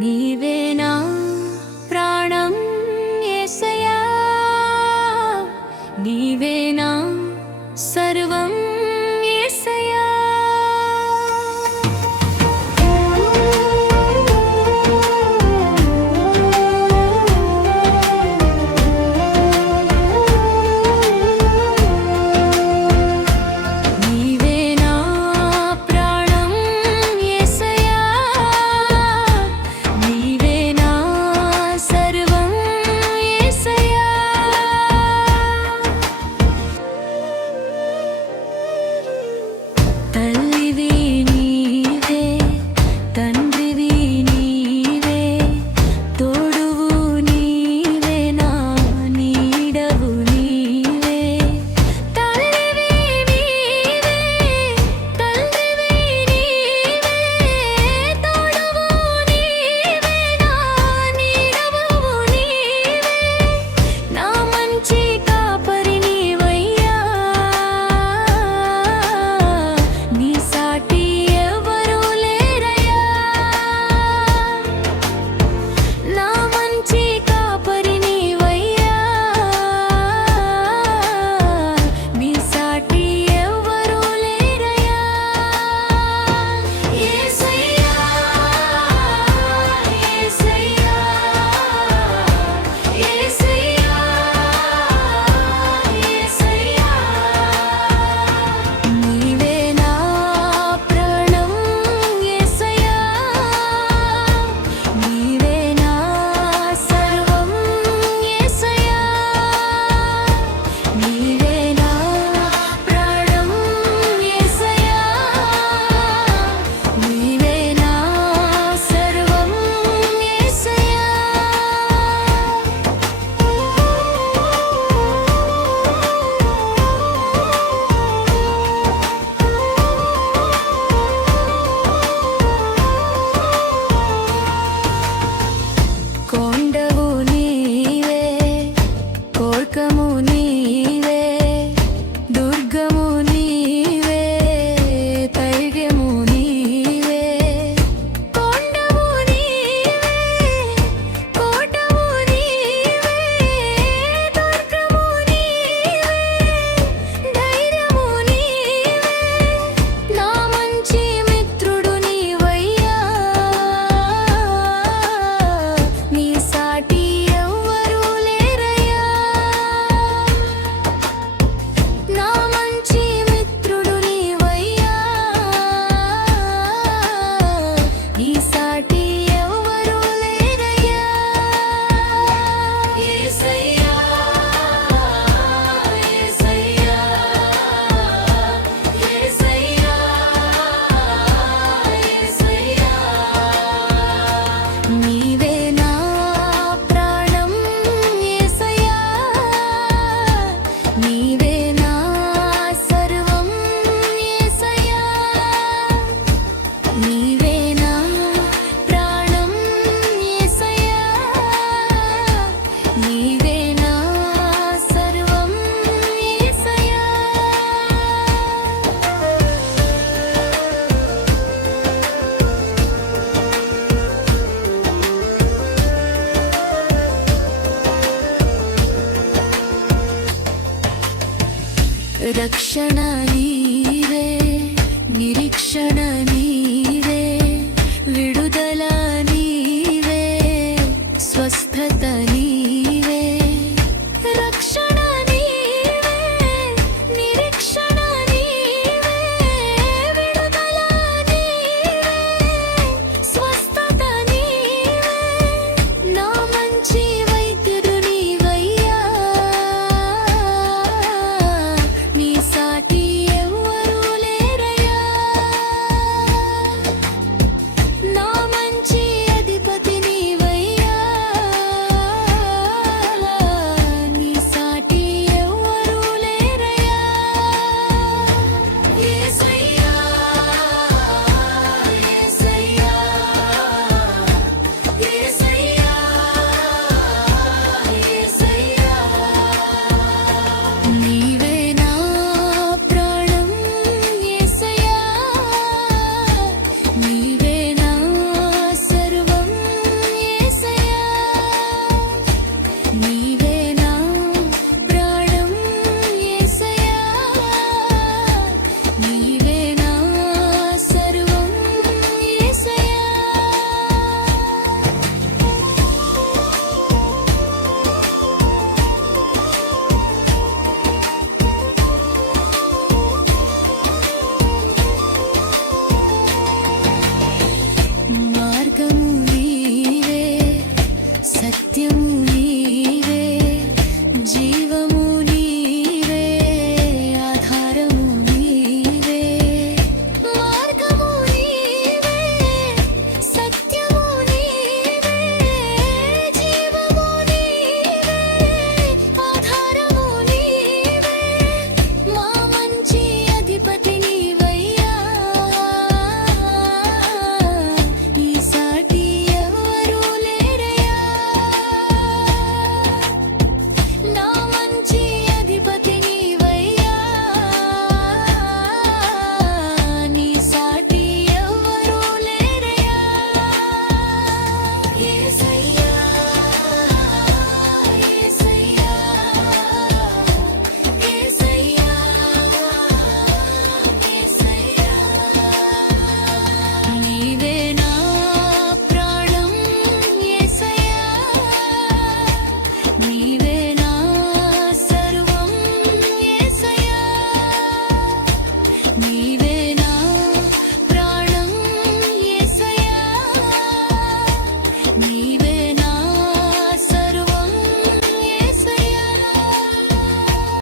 నీవేనా ప్రాణం యేసయ్యా, నీవేనా సర్వం యేసయ్యా. నీవేనా ప్రాణం యేసయ్యా, నీవేనా సర్వం యేసయ్యా. తల్లివి నీవే, తండ్రివి నీవే, తోడువు నీవే, నా నీడవు నీవే. తల్లివి నీవే, తండ్రివి నీవే, తోడువు నీవే, నా నీడవు నీవే. నా మంచి కాపరి నీవయ్యా, నీ సాటి ఎవరు లేరయ్యా. నా మంచి కాపరి నీవయ్యా, నీ సాటి ఎవరు లేరయ్యా. యేసయ్యా, యేసయ్యా, యేసయ్యా, యేసయ్యా. నీవేనా ప్రాణం యేసయ్యా, నీవేనా సర్వం యేసయ్యా. నీవేనా ప్రాణం యేసయ్యా, నీవేనా సర్వం యేసయ్యా. కొండవు నీవే, కోర్కము నీవే, దుర్గము నీవే, తైగము నీవే. కొండవు నీవే, కోటవు నీవే, దుర్గము నీవే, ధైర్యము నీవే. నా మంచి మిత్రుడు నీవయ్యా, నీ సాటి ఎవ్వరూ లేరయ్యా. నా మంచి మిత్రుడు నీవయ్యా, నీ సాటి ఎవ్వరూ లేరయ్యా. యేసయ్యా, యేసయ్యా, యేసయ్యా, యేసయ్యా. నీవేనా ప్రాణం యేసయ్యా, నీవేనా సర్వం యేసయ్యా. నీవేనా ప్రాణం యేసయ్యా, నీవేనా సర్వం యేసయ్యా. రక్షణ